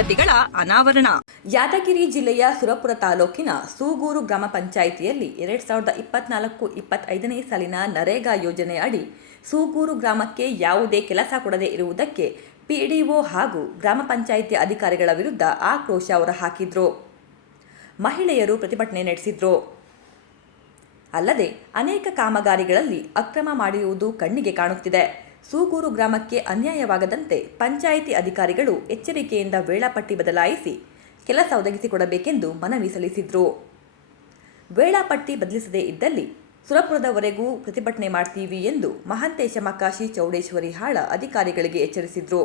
ಪ್ರಗತಿಗಳ ಅನಾವರಣ. ಯಾದಗಿರಿ ಜಿಲ್ಲೆಯ ಸುರಪುರ ತಾಲೂಕಿನ ಸೂಗೂರು ಗ್ರಾಮ ಪಂಚಾಯಿತಿಯಲ್ಲಿ 2024-25ನೇ ಸಾಲಿನ ನರೇಗಾ ಯೋಜನೆ ಅಡಿ ಸೂಗೂರು ಗ್ರಾಮಕ್ಕೆ ಯಾವುದೇ ಕೆಲಸ ಕೊಡದೇ ಇರುವುದಕ್ಕೆ ಪಿಡಿಒ ಹಾಗೂ ಗ್ರಾಮ ಪಂಚಾಯಿತಿ ಅಧಿಕಾರಿಗಳ ವಿರುದ್ಧ ಆಕ್ರೋಶ ಹೊರಹಾಕಿದ್ರು. ಮಹಿಳೆಯರು ಪ್ರತಿಭಟನೆ ನಡೆಸಿದ್ರು. ಅಲ್ಲದೆ ಅನೇಕ ಕಾಮಗಾರಿಗಳಲ್ಲಿ ಅಕ್ರಮ ಮಾಡಿರುವುದು ಕಣ್ಣಿಗೆ ಕಾಣುತ್ತಿದೆ. ಸೂಗೂರು ಗ್ರಾಮಕ್ಕೆ ಅನ್ಯಾಯವಾಗದಂತೆ ಪಂಚಾಯಿತಿ ಅಧಿಕಾರಿಗಳು ಎಚ್ಚರಿಕೆಯಿಂದ ವೇಳಾಪಟ್ಟಿ ಬದಲಾಯಿಸಿ ಕೆಲಸ ಒದಗಿಸಿಕೊಡಬೇಕೆಂದು ಮನವಿ ಸಲ್ಲಿಸಿದ್ರು. ವೇಳಾಪಟ್ಟಿ ಬದಲಿಸದೇ ಇದ್ದಲ್ಲಿ ಸುರಪುರದವರೆಗೂ ಪ್ರತಿಭಟನೆ ಮಾಡ್ತೀವಿ ಎಂದು ಮಹಾಂತೇಶ ಮಕಾಶಿ ಚೌಡೇಶ್ವರಿ ಹಾಳ ಅಧಿಕಾರಿಗಳಿಗೆ ಎಚ್ಚರಿಸಿದ್ರು.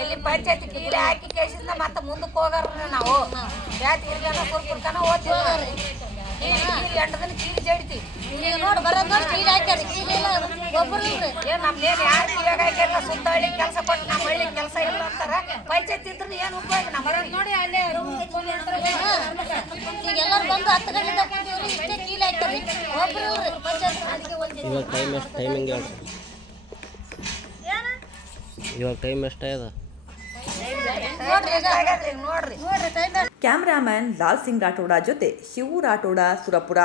ಎಲ್ಲಿ ಪಂಚಾಯತಿ ಕೀಲಿ ಹಾಕಿ ಕೇಸಿಂದ ಮತ್ತೆ ಮುಂದಕ್ಕೆ ಹೋಗಾರ ನಾವು ಯಾತಿಗಿರಿಗೆಲ್ಲ ಸುರ್ಪುರ್ಕನ ಓದ್ತೀವಿ. ಎಂಟದನ್ನ ಕೀಲಿ ಜಡಿತೀವಿ ನೋಡಿ ಬರೋದು ಕೀಲಿ ಹಾಕ್ಯಾರ. ಕೀಲಿ ಒಬ್ಬರು ನಮ್ದೇನು ಯಾರು ಕೀಲಾಗ ಹಾಕ್ಯಾರ ಸುತ್ತಹಳ್ಳಿ ಕೆಲಸ ಕೊಟ್ಟು ನಮ್ಮ ಹಳ್ಳಿ ಕೆಲಸ ಇಲ್ಲ ಅಂತಾರ. ಪಂಚಾಯತಿ ಇದ್ರೆ ಏನು ಉಪಯೋಗ ನಮ್ಮ ನೋಡಿ ಅಲ್ಲೇ ಈಗ ಎಲ್ಲರೂ ಬಂದು 10 ಗಂಟೆ ಕೂತೀವ್ರಿ ಇಷ್ಟೇ ಕೀಲಿ ಹಾಕ್ಯಾರ. ಒಬ್ಬರು ಪಂಚಾಯತ್ ಇವಾಗ ಟೈಮ್ ಎಷ್ಟಾಗ್ಯದ ನೋಡ್ರಿ. ಕ್ಯಾಮರಾಮನ್ ಲಾಲ್ ಸಿಂಗ್ ರಾಠೋಡ ಜೊತೆ ಶಿವು ರಾಠೋಡ, ಸುರಪುರ.